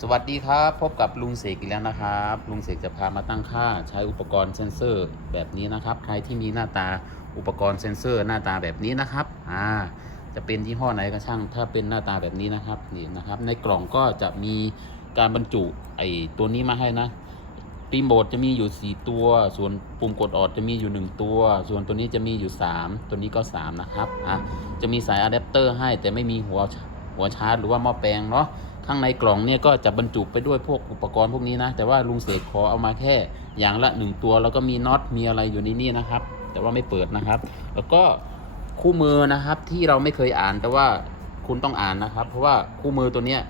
สวัสดีครับพบกับลุงเสกอีกแล้วนะครับ ลุงเสกจะพามาตั้งค่าใช้อุปกรณ์เซนเซอร์แบบนี้นะครับ ใครที่มีหน้าตาอุปกรณ์เซนเซอร์หน้าตาแบบนี้นะครับอ่าจะเป็นยี่ห้อไหนก็ช่าง ถ้าเป็นหน้าตาแบบนี้นะครับนี่นะครับ ในกล่องก็จะมีการบรรจุไอตัวนี้มาให้นะรีโมทจะมีอยู่ 4 ตัว ส่วนปุ่มกดออดจะมีอยู่ 1 ตัว ส่วนตัวนี้จะมีอยู่ 3 ตัวนี้ก็ 3 นะครับอะจะมีสายอะแดปเตอร์ให้แต่ไม่มีหัว หัวชาร์จหรือว่าหม้อแปลงเนาะข้างในกล่องเนี่ยก็จะบรรจุไปด้วยพวกอุปกรณ์พวกนี้นะ แต่ว่าลุงเสกขอเอามาแค่อย่างละหนึ่งตัว แล้วก็มีน็อตมีอะไรอยู่ในนี่นะครับ แต่ว่าไม่เปิดนะครับ แล้วก็คู่มือนะครับที่เราไม่เคยอ่านแต่ว่าคุณต้องอ่านนะครับ เพราะว่าคู่มือตัวเนี้ย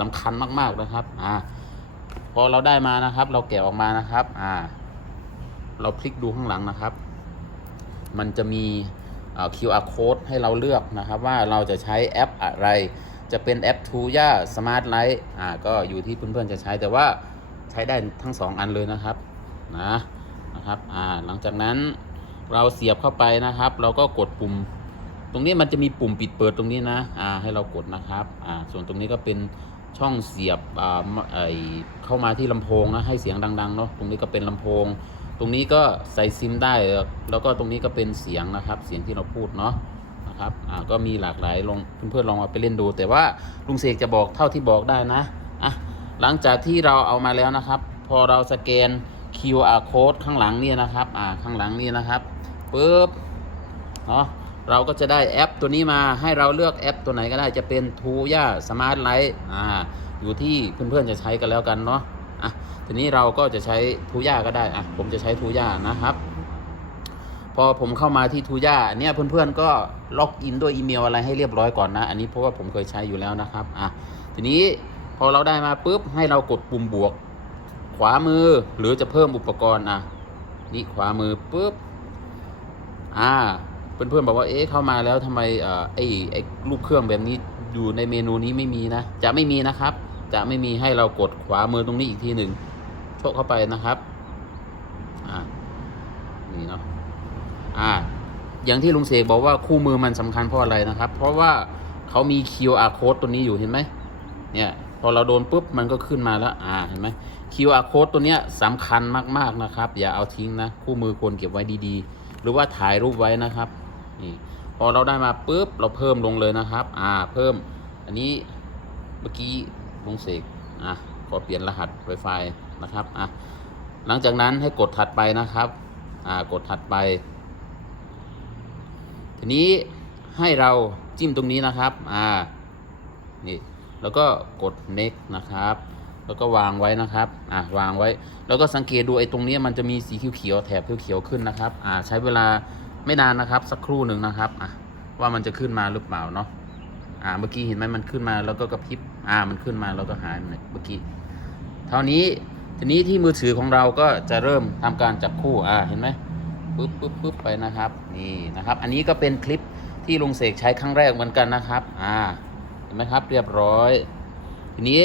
สำคัญมากๆนะครับอ่าพอเราได้มานะครับ เราแกะออกมานะครับอ่าเราพลิกดูข้างหลังนะครับ มันจะมีอ่อ QR code ให้เราเลือกนะครับ ว่าเราจะใช้แอปอะไร จะเป็นแอป t ูย่า Smart Light อ่าก็อยู่ที่เพื่อนๆจะใช้แต่ว่าใช้ได้ทั้ง 2 อันเลยนะครับนะนะครับอ่าหลังจากนั้นเราเสียบเข้าไปนะครับ เราก็กดปุ่ม ตรงนี้มันจะมีปุ่มปิดเปิดตรงนี้นะอ่าให้เรากดนะครับอ่าส่วนตรงนี้ก็เป็นช่องเสียบอ่าไอเข้ามาที่ลำโพงนะให้เสียงดังๆเนาะตรงนี้ก็เป็นลำโพง ตรงนี้ก็ใส่ซิมได้แล้วก็ตรงนี้ก็เป็นเสียงนะครับ เสียงที่เราพูดเนาะ นะครับอ่าก็มีหลากหลายลองเพื่อนๆลองเอาไปเล่นดู แต่ว่าลุงเสกจะบอกเท่าที่บอกได้นะอะหลังจากที่เราเอามาแล้วนะครับ พอเราสแกน QR code ข้างหลังนี่นะครับอ่าข้างหลังนี่นะครับปุ๊บเนาะเราก็จะได้แอปตัวนี้มาให้เราเลือกแอปตัวไหนก็ได้จะเป็น t ูย่า Smart Light อ่าอยู่ที่เพื่อนๆจะใช้กันแล้วกันเนาะอะทีนี้เราก็จะใช้ทูย่าก็ได้อะผมจะใช้ทูย่านะครับ พอผมเข้ามาที่ทูย่าเนี่ยเพื่อนๆก็ล็อกอินด้วยอีเมลอะไรให้เรียบร้อยก่อนนะ อันนี้เพราะว่าผมเคยใช้อยู่แล้วนะครับอะทีนี้พอเราได้มาปุ๊บให้เรากดปุ่มบวก ขวามือหรือจะเพิ่มอุปกรณ์อะนี่ขวามือปุ๊บอ่าเพื่อนๆบอกว่าเอ๊ะเข้ามาแล้วทำไมเอ่อไอ้ไอ้รูปเครื่องแบบนี้อยู่ในเมนูนี้ไม่มีนะ จะไม่มีนะครับ จะไม่มีให้เรากดขวามือตรงนี้อีกทีหนึ่งโชกเข้าไปนะครับ อ่า นี่เนาะ อ่าอย่างที่ลุงเสกบอกว่าคู่มือมันสำคัญเพราะอะไรนะครับ เพราะว่าเขามี QR code ตัวนี้อยู่เห็นไหมเนี่ยพอเราโดนปุ๊บมันก็ขึ้นมาแล้วอ่าเห็นไหม QR code ตัวเนี้ยสำคัญมากๆนะครับ อย่าเอาทิ้งนะ คู่มือควรเก็บไว้ดีๆ หรือว่าถ่ายรูปไว้นะครับนี่พอเราได้มาปุ๊บเราเพิ่มลงเลยนะครับ อ่าเพิ่ม อันนี้เมื่อกี้ลุงเสกอะขอเปลี่ยนรหัส Wi-Fi นะครับอะหลังจากนั้นให้กดถัดไปนะครับ อ่ากดถัดไป ทีนี้ให้เราจิ้มตรงนี้นะครับ อ่า นี่ แล้วก็กด next นะครับ แล้วก็วางไว้นะครับ อ่าวางไว้ แล้วก็สังเกตดูไอ้ตรงนี้มันจะมีสีเขียวๆแถบเขียวๆขึ้นนะครับ อ่า ใช้เวลาไม่นานนะครับ สักครู่หนึ่งนะครับ อะ ว่ามันจะขึ้นมาหรือเปล่าเนาะ อ่า เมื่อกี้เห็นไหมมันขึ้นมาแล้วก็กระพริบ อ่า มันขึ้นมาแล้วก็หายเมื่อกี้ เท่านี้ ทีนี้ที่มือถือของเราก็จะเริ่มทำการจับคู่ อ่า เห็นไหม ปึ๊บปึ๊บปึ๊บไปนะครับ นี่นะครับ อันนี้ก็เป็นคลิปที่ลุงเสกใช้ครั้งแรกเหมือนกันนะครับ อ่า เห็นไหมครับ เรียบร้อย ทีนี้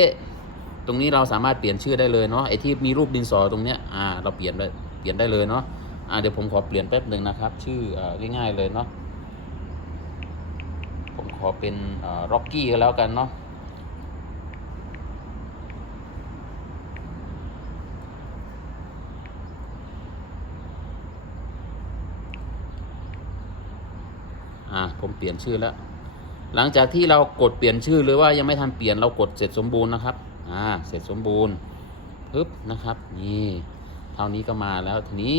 ตรงนี้เราสามารถเปลี่ยนชื่อได้เลยเนาะ ไอที่มีรูปดินสอตรงเนี้ย อ่า เราเปลี่ยนได้ เปลี่ยนได้เลยเนาะ อ่า เดี๋ยวผมขอเปลี่ยนแป๊บหนึ่งนะครับ ชื่ออ่าง่ายๆเลยเนาะ ผมขอเป็นอ่าร็อกกี้ก็แล้วกันเนาะ อ่าผมเปลี่ยนชื่อแล้ว หลังจากที่เรากดเปลี่ยนชื่อหรือว่ายังไม่ทันเปลี่ยนเรากดเสร็จสมบูรณ์นะครับอ่าเสร็จสมบูรณ์ปึ๊บนะครับนี่เท่านี้ก็มาแล้วทีนี้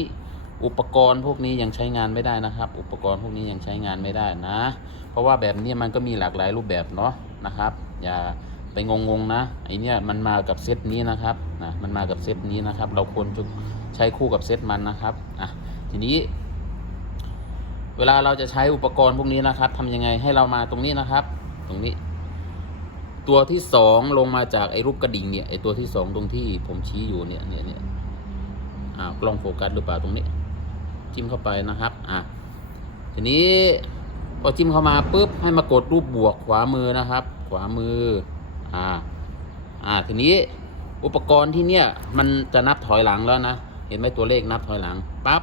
อุปกรณ์พวกนี้ยังใช้งานไม่ได้นะครับ อุปกรณ์พวกนี้ยังใช้งานไม่ได้นะ เพราะว่าแบบนี้มันก็มีหลากหลายรูปแบบเนาะนะครับ อย่าไปงงๆนะไอเนี้ยมันมากับเซตนี้นะครับนะมันมากับเซตนี้นะครับ เราควรจะใช้คู่กับเซตมันนะครับอะทีนี้ เวลาเราจะใช้อุปกรณ์พวกนี้นะครับทำยังไงให้เรามาตรงนี้นะครับ ตรงนี้ ตัวที่สองลงมาจากไอ้รูปกระดิ่งเนี่ยไอ้ตัวที่สองตรงที่ผมชี้อยู่เนี่ยเนี่ยเนี่ยอ่ากล้องโฟกัสหรือเปล่าตรงนี้ จิ้มเข้าไปนะครับอะทีนี้พอจิ้มเข้ามาปุ๊บให้มากดรูปบวกขวามือนะครับ ขวามืออ่าอ่าทีนี้อุปกรณ์ที่เนี่ยมันจะนับถอยหลังแล้วนะ เห็นไหมตัวเลขนับถอยหลังปั๊บ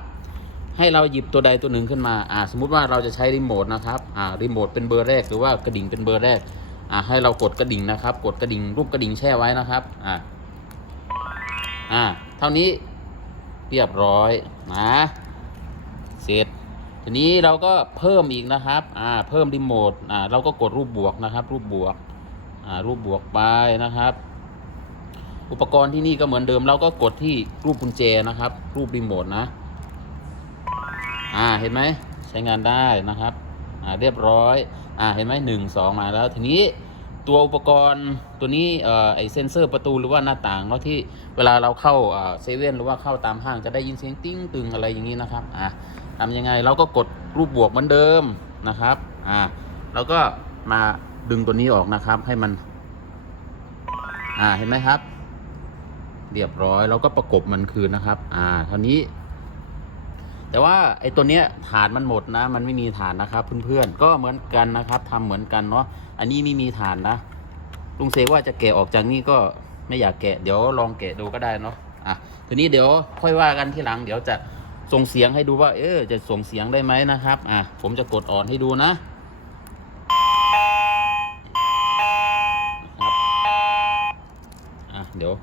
ให้เราหยิบตัวใดตัวหนึ่งขึ้นมาอ่าสมมุติว่าเราจะใช้รีโมทนะครับอ่ารีโมทเป็นเบอร์แรกหรือว่ากระดิ่งเป็นเบอร์แรกอ่าให้เรากดกระดิ่งนะครับ กดกระดิ่งรูปกระดิ่งแช่ไว้นะครับอ่าอ่าเท่านี้เรียบร้อยนะเสร็จทีนี้เราก็เพิ่มอีกนะครับอ่าเพิ่มรีโมทอ่าเราก็กดรูปบวกนะครับ รูปบวกอ่ารูปบวกไปนะครับ อุปกรณ์ที่นี่ก็เหมือนเดิมเราก็กดที่รูปกุญแจนะครับ รูปรีโมทนะ อ่าเห็นไหมใช้งานได้นะครับอ่าเรียบร้อยอ่าเห็นไหมหนึ่งสองมาแล้วทีนี้ตัวอุปกรณ์ตัวนี้เอ่อไอเซนเซอร์ประตูหรือว่าหน้าต่างเนาะที่เวลาเราเข้าอ่าเซเว่นหรือว่าเข้าตามห้างจะได้ยินเสียงติ้งตึงอะไรอย่างนี้นะครับอ่าทำยังไงเราก็กดรูปบวกเหมือนเดิมนะครับอ่าเราก็มาดึงตัวนี้ออกนะครับให้มัน อ่าเห็นไหมครับ เรียบร้อยเราก็ประกบมันคืนนะครับ อ่าเท่านี้ แต่ว่าไอ้ตัวเนี้ยฐานมันหมดนะ มันไม่มีฐานนะครับ เพื่อนๆ ก็เหมือนกันนะครับทำเหมือนกันเนาะ อันนี้ไม่มีฐานนะ ลุงเซว่าจะแกะออกจากนี่ก็ไม่อยากแกะ เดี๋ยวลองแกะดูก็ได้เนาะ อะ ทีนี้เดี๋ยวค่อยว่ากันที่หลัง เดี๋ยวจะส่งเสียงให้ดูว่า เออจะส่งเสียงได้ไหมนะครับ อะ ผมจะกดออนให้ดูนะ นะครับ อะ เดี๋ยว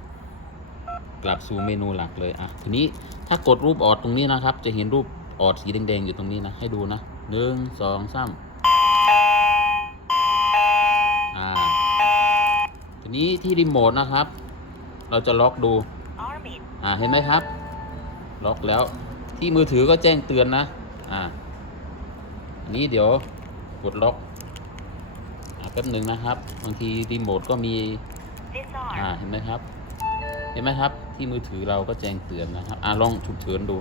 กลับสู่เมนูหลักเลยอะทีนี้ถ้ากดรูปออดตรงนี้นะครับ จะเห็นรูปออดสีแดงๆอยู่ตรงนี้นะให้ดูนะหนึ่งสองสามอ่าทีนี้ที่รีโมทนะครับ เราจะล็อกดูอ่าเห็นไหมครับ ล็อกแล้วที่มือถือก็แจ้งเตือนนะอ่าอันนี้เดี๋ยวกดล็อกอ่าแป๊บหนึ่งนะครับ บางทีรีโมทก็มีอ่าเห็นไหมครับ เห็นไหมครับ ที่มือถือเราก็แจ้งเตือนนะครับอ่าลองฉุกเฉินดู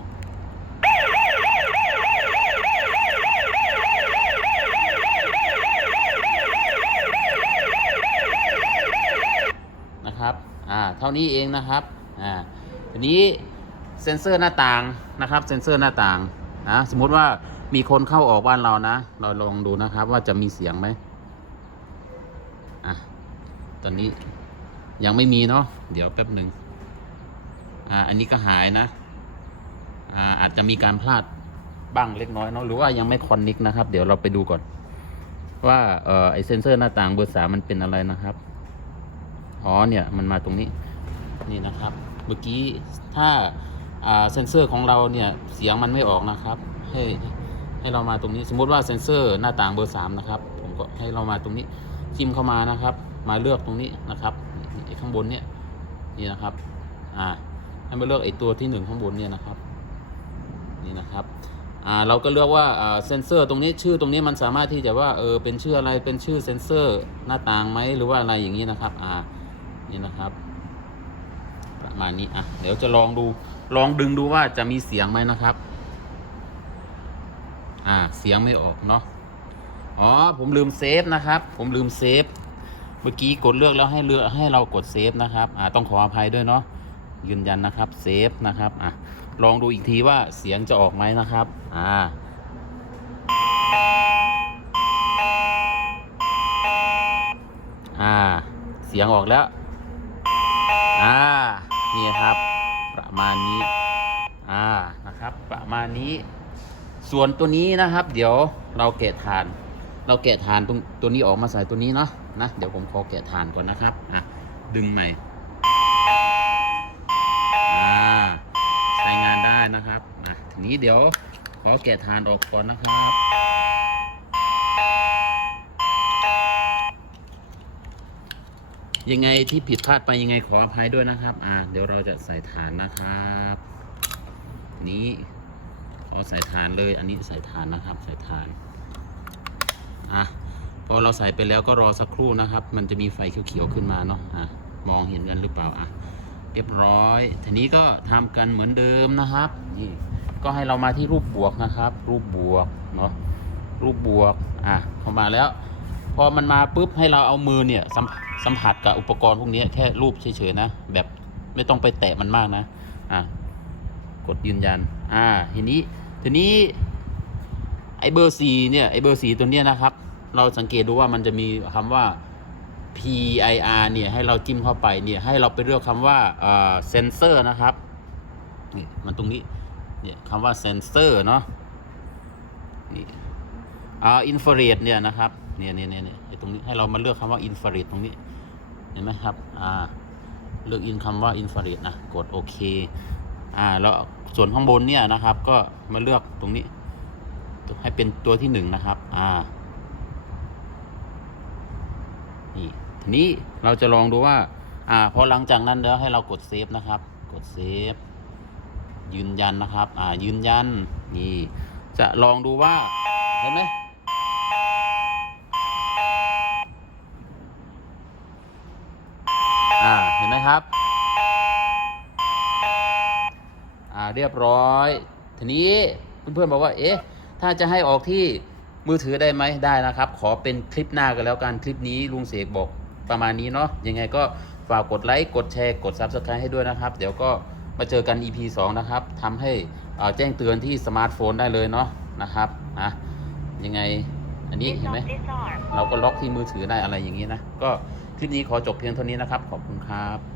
นะครับอ่าเท่านี้เองนะครับอ่าทีนี้เซ็นเซอร์หน้าต่างนะครับ เซ็นเซอร์หน้าต่างนะสมมุติว่ามีคนเข้าออกบ้านเรานะ เราลองดูนะครับว่าจะมีเสียงไหมอะตอนนี้ยังไม่มีเนาะเดี๋ยวแป๊บหนึ่ง อ่าอันนี้ก็หายนะอ่าอาจจะมีการพลาดบ้างเล็กน้อยเนาะหรือว่ายังไม่คอนนิกนะครับ เดี๋ยวเราไปดูก่อน ว่าเอ่อไอเซนเซอร์หน้าต่างเบอร์สามมันเป็นอะไรนะครับอ๋อเนี่ยมันมาตรงนี้นี่นะครับ เมื่อกี้ถ้าอ่าเซนเซอร์ของเราเนี่ยเสียงมันไม่ออกนะครับให้ให้เรามาตรงนี้สมมติว่าเซนเซอร์หน้าต่างเบอร์สามนะครับผมก็ให้เรามาตรงนี้จิ้มเข้ามานะครับ มาเลือกตรงนี้นะครับไอข้างบนเนี่ยนี่นะครับ อ่า ให้มาเลือกไอ้ตัวที่หนึ่งข้างบนเนี่ยนะครับนี่นะครับอ่าเราก็เลือกว่าอ่าเซนเซอร์ตรงนี้ชื่อตรงนี้มันสามารถที่จะว่าเออเป็นชื่ออะไรเป็นชื่อเซนเซอร์หน้าต่างไหมหรือว่าอะไรอย่างนี้นะครับอ่านี่นะครับ ประมาณนี้อะเดี๋ยวจะลองดูลองดึงดูว่าจะมีเสียงไหมนะครับ อ่าเสียงไม่ออกเนาะอ๋อผมลืมเซฟนะครับ ผมลืมเซฟเมื่อกี้กดเลือกแล้วให้เลือกให้เรากดเซฟนะครับ อ่าต้องขออภัยด้วยเนาะ ยืนยันนะครับเซฟนะครับอะลองดูอีกทีว่าเสียงจะออกไหมนะครับอ่าอ่า เสียงออกแล้ว อ่า นี่ครับ ประมาณนี้ อ่า นะครับ ประมาณนี้ ส่วนตัวนี้นะครับ เดี๋ยวเราแกะฐาน เราแกะฐานตรงตัวนี้ออกมาใส่ตัวนี้เนาะ นะ เดี๋ยวผมขอแกะฐานก่อนนะครับ อะ ดึงใหม่ ทีนี้เดี๋ยวขอแกะฐานออกก่อนนะครับ ยังไงที่ผิดพลาดไปยังไงขออภัยด้วยนะครับ อ่า เดี๋ยวเราจะใส่ฐานนะครับ นี้ขอใส่ฐานเลย อันนี้ใส่ฐานนะครับ ใส่ฐาน อะพอเราใส่ไปแล้วก็รอสักครู่นะครับ มันจะมีไฟเขียวๆขึ้นมาเนาะ อะ มองเห็นกันหรือเปล่า อะ เรียบร้อย ทีนี้ก็ทำกันเหมือนเดิมนะครับ นี่ ก็ให้เรามาที่รูปบวกนะครับ รูปบวกเนาะรูปบวกอะเข้ามาแล้ว พอมันมาปุ๊บให้เราเอามือเนี่ยสัมสัมผัสกับอุปกรณ์พวกนี้แค่รูปเฉยๆนะ แบบไม่ต้องไปแตะมันมากนะอะกดยืนยันอ่าทีนี้ทีนี้ไอเบอร์สีเนี่ยไอเบอร์สีตัวเนี้ยนะครับ เราสังเกตดูว่ามันจะมีคำว่า PIR เนี่ยให้เราจิ้มเข้าไปเนี่ยให้เราไปเลือกคำว่าเซนเซอร์นะครับนี่มันตรงนี้ เนี่ยคำว่าเซนเซอร์เนาะนี่อ่าอินฟราเรดเนี่ยนะครับเนี่ยเนี่ยเนี่ยตรงนี้ให้เรามาเลือกคำว่าอินฟราเรดตรงนี้เห็นไหมครับอ่าเลือกอินคำว่าอินฟราเรดนะกดโอเคอ่าแล้วส่วนข้างบนเนี่ยนะครับ ก็มาเลือกตรงนี้ ให้เป็นตัวที่หนึ่งนะครับอ่านี่ทีนี้เราจะลองดูว่า อ่าพอหลังจากนั้นแล้วให้เรากดเซฟนะครับ กดเซฟ ยืนยันนะครับ อ่า ยืนยัน นี่ จะลองดูว่า เห็นไหมอ่า เห็นไหมครับ อ่า เรียบร้อย ทีนี้เพื่อนๆบอกว่า เอ๊ะ ถ้าจะให้ออกที่มือถือได้ไหมได้นะครับ ขอเป็นคลิปหน้ากันแล้วกัน คลิปนี้ลุงเสกบอกประมาณนี้เนาะ ยังไงก็ฝากกดไลค์ กดแชร์ กด Subscribe ให้ด้วยนะครับ เดี๋ยวก็ มาเจอกัน EP 2 นะครับทำให้อ่าแจ้งเตือนที่สมาร์ทโฟนได้เลยเนาะนะครับอะยังไงอันนี้เห็นไหม Disarm. เราก็ล็อกที่มือถือได้อะไรอย่างนี้นะ ก็คลิปนี้ขอจบเพียงเท่านี้นะครับ ขอบคุณครับ